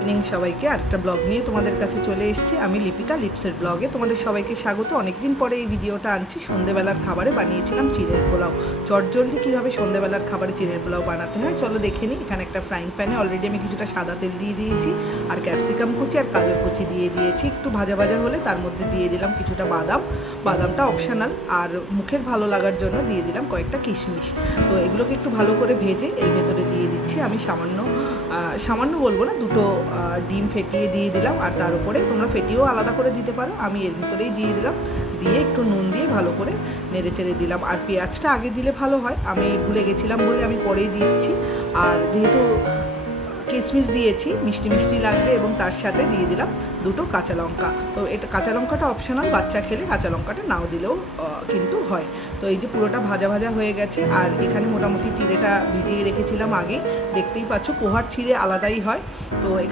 Evening সবাইকে আরেকটা blog নিয়ে তোমাদের কাছে চলে এসেছি। আমি লিপিকা লিপসের ব্লগে তোমাদের সবাইকে স্বাগত। অনেকদিন পরে এই ভিডিওটা আনছি। সন্ধ্যেবেলার খাবারে বানিয়েছিলাম চিড়ের পোলাও। চটজলদি কীভাবে সন্ধ্যেবেলার খাবারে চিড়ের পোলাও বানাতে হয় চলো দেখে নিই। এখানে একটা ফ্রাইং প্যানে অলরেডি আমি কিছুটা সাদা তেল দিয়ে দিয়েছি, আর ক্যাপসিকাম কুচি আর গাজর কুচি দিয়ে দিয়েছি। একটু ভাজা ভাজা হলে তার মধ্যে দিয়ে দিলাম কিছুটা বাদাম। বাদামটা অপশনাল, আর মুখের ভালো লাগার জন্য দিয়ে দিলাম কয়েকটা কিশমিশ। তো এগুলোকে একটু ভালো করে ভেজে এর ভেতরে দিয়ে দিচ্ছি আমি সামান্য বলবো না, দুটো ডিম ফেটিয়ে দিয়ে দিলাম। আর তার উপরে তোমরা ফেটিয়েও আলাদা করে দিতে পারো, আমি এর ভিতরেই দিয়ে দিলাম। দিয়ে একটু নুন দিয়ে ভালো করে নেড়ে চেড়ে দিলাম। আর পেঁয়াজটা আগে দিলে ভালো হয়, আমি ভুলে গেছিলাম বলে আমি পরেই দিচ্ছি। আর যেহেতু কিশমিশ দিয়েছি মিষ্টি মিষ্টি লাগবে, এবং তার সাথে দিয়ে দিলাম দুটো কাঁচা লঙ্কা। তো এটা কাঁচা লঙ্কাটা অপশনাল, বাচ্চা খেলে কাঁচা লঙ্কাটা নাও দিলেও কিন্তু হয়। তো এই যে পুরোটা ভাজা ভাজা হয়ে গেছে। আর এখানে মোটামুটি চিড়েটা ভিজিয়ে রেখেছিলাম আগেই, দেখতেই পাচ্ছ পোহার চিড়ে আলাদাই হয়। তো এখানে